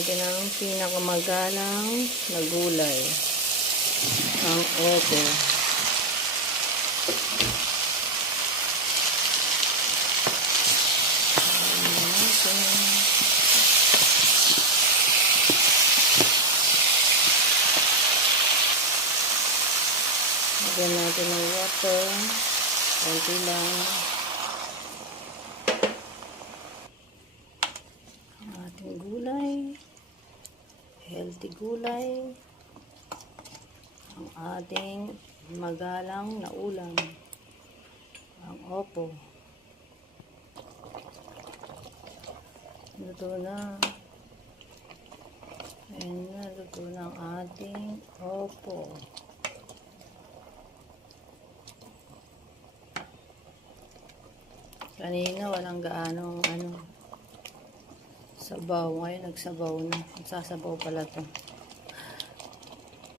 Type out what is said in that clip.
natin ang pinakamagalang na gulay. Ang opo. Lagyan natin ng water. Konti lang. Ang ating gulay. Healthy gulay. Ang ating magalang na ulam. Ang opo. Luto na. Ayan na, luto na ang ating opo. Kanina walang gaanong sabaw. Ngayon nagsabaw na. Nagsasabaw pala to.